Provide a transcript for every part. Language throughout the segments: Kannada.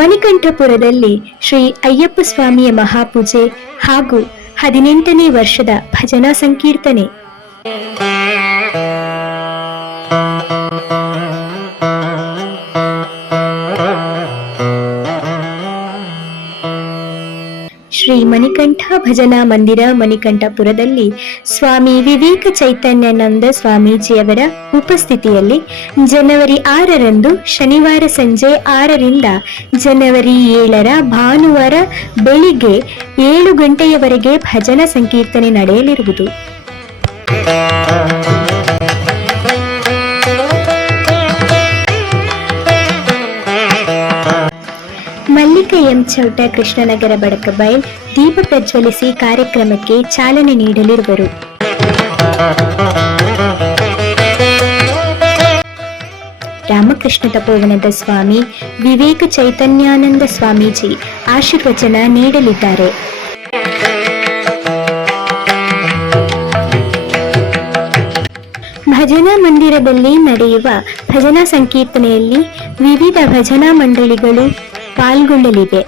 ಮಣಿಕಂಠಪುರದಲ್ಲಿ ಶ್ರೀ ಅಯ್ಯಪ್ಪ ಸ್ವಾಮಿಯ ಮಹಾಪೂಜೆ ಹಾಗೂ ಹದಿನೆಂಟನೇ ವರ್ಷದ ಭಜನಾ ಸಂಕೀರ್ತನೆ. ಶ್ರೀ ಮಣಿಕಂಠ ಭಜನಾ ಮಂದಿರ ಮಣಿಕಂಠಪುರದಲ್ಲಿ ಸ್ವಾಮಿ ವಿವೇಕ ಚೈತನ್ಯಾನಂದ ಸ್ವಾಮೀಜಿಯವರ ಉಪಸ್ಥಿತಿಯಲ್ಲಿ ಜನವರಿ ಆರರಂದು ಶನಿವಾರ ಸಂಜೆ ಆರರಿಂದ ಜನವರಿ ಏಳರ ಭಾನುವಾರ ಬೆಳಿಗ್ಗೆ ಏಳು ಗಂಟೆಯವರೆಗೆ ಭಜನಾ ಸಂಕೀರ್ತನೆ ನಡೆಯಲಿರುವುದು. ಮಲ್ಲಿಕ ಎಂ ಚೌಟ ಕೃಷ್ಣನಗರ ಬಡಕಬೈಲ್ ದೀಪ ಪ್ರಜ್ವಲಿಸಿ ಕಾರ್ಯಕ್ರಮಕ್ಕೆ ಚಾಲನೆ ನೀಡಲಿರುವರು. ರಾಮಕೃಷ್ಣ ತಪೋವನದ ಸ್ವಾಮಿ ವಿವೇಕ ಚೈತನ್ಯಾನಂದ ಸ್ವಾಮೀಜಿ ಆಶೀರ್ವಚನ ನೀಡಲಿದ್ದಾರೆ. ಭಜನಾ ಮಂದಿರದಲ್ಲಿ ನಡೆಯುವ ಭಜನಾ ಸಂಕೀರ್ತನೆಯಲ್ಲಿ ವಿವಿಧ ಭಜನಾ ಮಂಡಳಿಗಳು ಪಾಲ್ಗೊಳ್ಳಲಿವೆ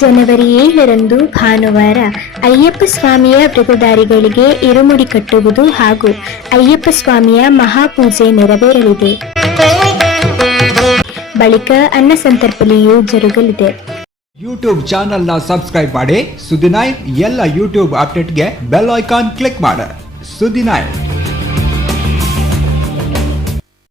ಜನವರಿ ಏಳರಂದು ಭಾನುವಾರ ಅಯ್ಯಪ್ಪ ಸ್ವಾಮಿಯ ವ್ರತಧಾರಿಗಳಿಗೆ ಇರುಮುಡಿ ಕಟ್ಟುವುದು ಹಾಗೂ ಅಯ್ಯಪ್ಪ ಸ್ವಾಮಿಯ ಮಹಾಪೂಜೆ ನೆರವೇರಲಿದೆ. ಬಳಿಕ ಅನ್ನ ಸಂತರ್ಪಣೆಯು ಜರುಗಲಿದೆ. ಯೂಟ್ಯೂಬ್ ಚಾನೆಲ್ನ ಸಬ್ಸ್ಕ್ರೈಬ್ ಮಾಡಿ. ಸುದಿನಾಯ್ ಎಲ್ಲ ಯೂಟ್ಯೂಬ್ ಅಪ್ಡೇಟ್ಗೆ ಬೆಲ್ ಐಕಾನ್ ಕ್ಲಿಕ್ ಮಾಡಿ. ಸುದ್ದಿ ನೈನ್